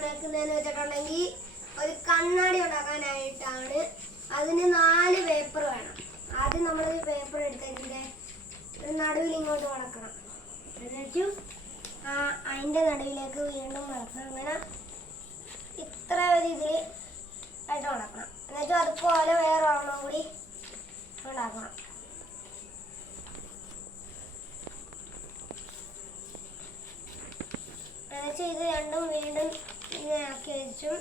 വന്നേക്കുന്നതെന്ന് വെച്ചിട്ടുണ്ടെങ്കിൽ ഒരു കണ്ണാടി ഉണ്ടാക്കാനായിട്ടാണ്. അതിന് 4 പേപ്പർ വേണം. ആദ്യം നമ്മളൊരു പേപ്പർ എടുത്തതിൻ്റെ ഒരു നടുവിൽ ഇങ്ങോട്ട് മടക്കണം. എന്നിട്ട് അതിൻ്റെ നടുവിലേക്ക് വീണ്ടും മടക്കണം. അങ്ങനെ ഇത്ര ഒരു ഇതിൽ ആയിട്ട് മടക്കണം. എന്നിട്ട് അതുപോലെ വേറെ ഒരെണ്ണം കൂടി ഉണ്ടാക്കണം. എന്നിട്ട് ഇത് രണ്ടും വീണ്ടും ഇങ്ങനെ ആക്കി വെച്ചും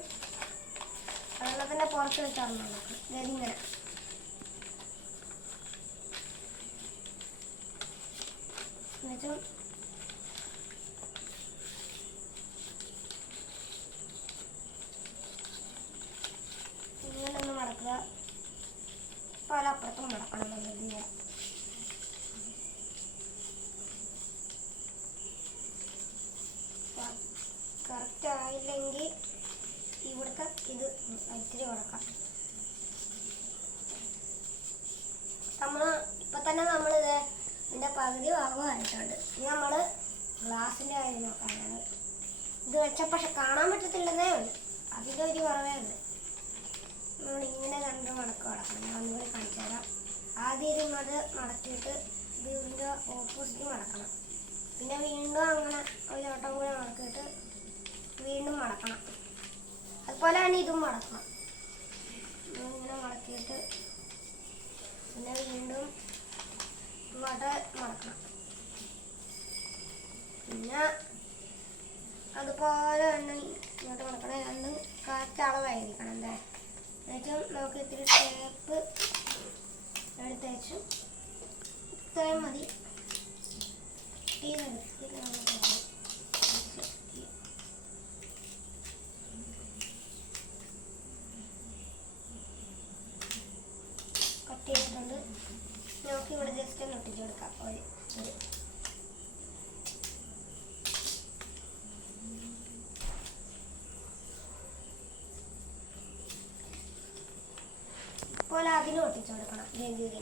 വെള്ളത്തിൻ്റെ പുറത്ത് വെച്ചാണ് ഉണ്ടാക്കണം. ഇതിങ്ങനെ എന്നുവെച്ചും ഇങ്ങനെ ഒന്ന് മടക്കുക. പല അപ്പുറത്തും മടക്കണം. നല്ല കറക്റ്റ് ആയില്ലെങ്കിൽ ഇവിടുത്തെ ഇത് ഇത്തിരി കൊടുക്കാം. ഇപ്പം തന്നെ നമ്മളിത് ഇതിൻ്റെ പകുതി ഭാഗമായിട്ടുണ്ട്. ഇനി നമ്മൾ ഗ്ലാസിൻ്റെ കാര്യം നോക്കാനാണ്. ഇത് വെച്ച പക്ഷെ കാണാൻ പറ്റത്തില്ലെന്നേ ഉള്ളൂ. അതിൻ്റെ ഒരു കുറവേ ഉള്ളൂ. നമ്മളിങ്ങനെ 2 മടക്ക് മടക്കണം. ഞാൻ ഒന്നുകൂടി കാണിച്ചു തരാം. ആദ്യം ഇങ്ങോട്ട് മടക്കിയിട്ട് ഇതിൻ്റെ ഓപ്പോസിറ്റ് മടക്കണം. പിന്നെ വീണ്ടും അങ്ങനെ ഒരു ഓട്ടം കൂടെ മടക്കിയിട്ട് വീണ്ടും മടക്കണം. അതുപോലെ തന്നെ ഇതും മടക്കണം. ഇങ്ങനെ മടക്കിയിട്ട് പിന്നെ വീണ്ടും ഇങ്ങോട്ട് മടക്കണം. പിന്നെ അതുപോലെ തന്നെ ഇങ്ങോട്ട് മടക്കണം. രണ്ടും കറക്റ്റ് അളവായിരിക്കണം. എന്താ എന്നുവെച്ചാൽ നമുക്ക് ഇത്തിരി ടേപ്പ് എടുത്തേച്ചു ഇത്രയും മതി. കട്ട് ചെയ്തിട്ടുണ്ട്. നമുക്ക് ഇവിടെ ജസ്റ്റ് ഒന്ന് ഒട്ടിച്ചു കൊടുക്കാം. പോലെ അതിന് ഒട്ടിച്ചു കൊടുക്കണം. ജന്തുവിന്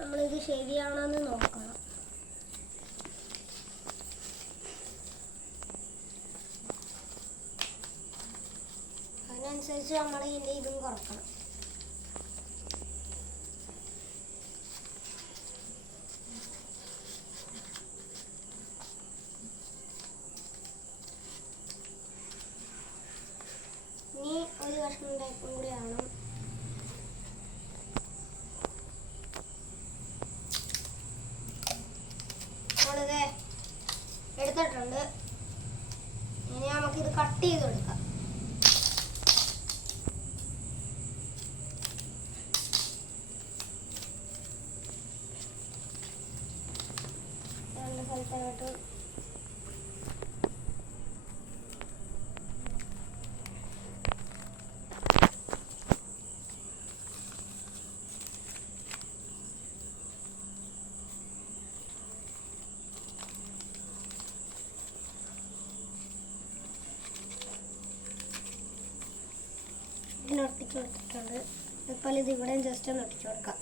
നമ്മളിത് ശരിയാണെന്ന് നോക്കണം. അതിനനുസരിച്ച് നമ്മൾ ഇതിൻ്റെ ഇതും കുറക്കണം. ഇനി ഒരു കഷ്ണം ടൈപ്പും കൂടി ആവണം. നമ്മളിത് എടുത്തിട്ടുണ്ട്. ഇനി നമുക്കിത് കട്ട് ചെയ്ത് കൊടുക്കാം. രണ്ട് സ്ഥലത്തായിട്ട് ഒട്ടിച്ചു കൊടുത്തിട്ടുണ്ട്. അതുപോലെ ഇത് ഇവിടെ ജസ്റ്റ് ഒന്ന് ഒട്ടിച്ചു കൊടുക്കാം.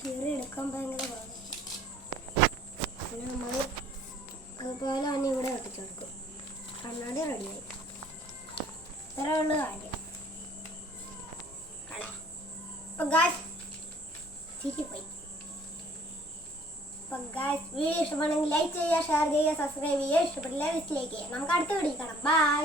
കീറി എടുക്കാൻ ഭയങ്കര പാടാണ്. പിന്നെ നമ്മൾ അതുപോലെ തന്നെ ഇവിടെ ഒട്ടിച്ചു കൊടുക്കും. കണ്ണാടി റെഡിയായി. ഇത്രേ ഉള്ളു കാര്യം. അപ്പം ഗായ്സ് ചീറ്റിപ്പോയി. അപ്പം ഗായ്സ് വീഡിയോ ഇഷ്ടപ്പെടുന്നെങ്കിൽ ലൈക്ക് ചെയ്യുക, ഷെയർ ചെയ്യുക, സബ്സ്ക്രൈബ് ചെയ്യുക. ഇഷ്ടപ്പെട്ടില്ല ഡിസ്ലൈക്ക് ചെയ്യുക. നമുക്ക് അടുത്ത വീഡിയോ കാണാം. ബൈ.